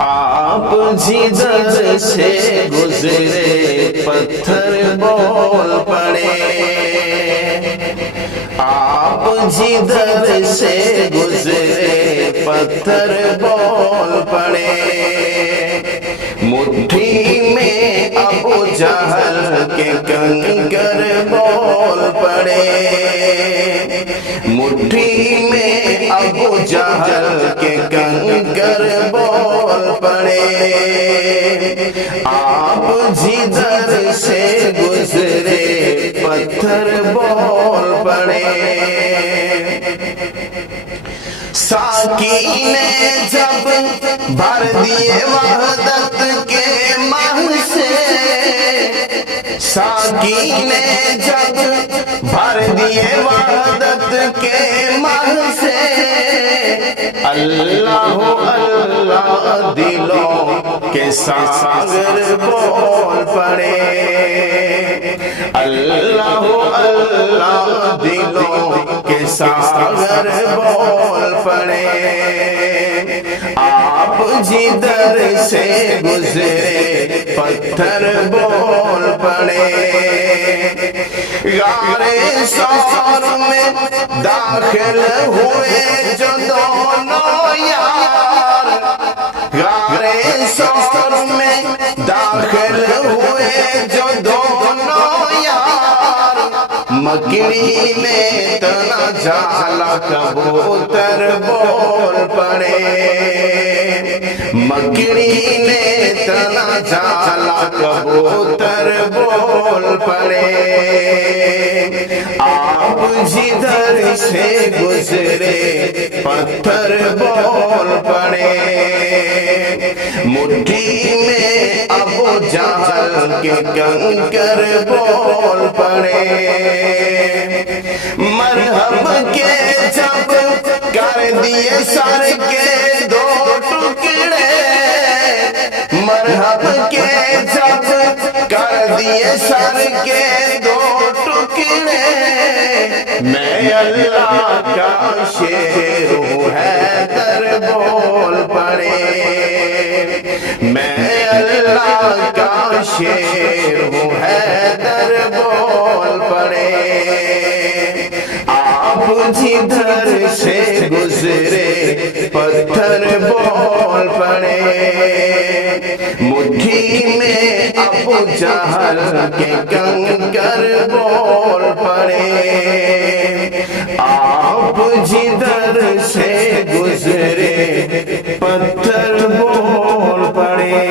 آپ جدھر سے گزرے پتھر بول پڑے، آپ جدھر سے گزرے پتھر بول پڑے، مٹھی میں ابو جہل کے کنکر بول پڑے، مٹھی میں ابو جہل کے کنکر بول پڑے، آپ جدھر سے گزرے پتھر بول پڑے۔ ساقی نے جب بھر دیے وحدت کے مہ سے، ساقی نے جب بھر دیے وحدت کے مہ سے، اللہ اللہ دلوں کے ساغر بول پڑے، اللہ اللہ دلوں کے ساغر بول پڑے، آپ جدھر سے گزرے پتھر بول پڑے، غار ثور میں داخل ہوئے جو دونوں یار، غار ثور میں داخل ہوئے جو دونوں یار، مکڑی نے تنا جالا کبوتر بول پڑے، مکڑی نے تنا جالا کبوتر بول پڑے، آپ جدھر سے گزرے پتھر بول پڑے، مٹھی میں ابو جہل کے کنکر بول پڑے، مرہم کے جب کر دیے سر کے دو ٹکڑے، مرہم کے جب کر دیے سر کے دو ٹکڑے، میں اللہ کا شیر ہوں حیدر بول پڑے، میں اللہ کا شیر ہوں حیدر بول پڑے، آپ جدھر سے گزرے پتھر بول پڑے، مٹھی میں ابو جہل کے کنکر بول پڑے، آپ جدھر سے گزرے پتھر بول پڑے۔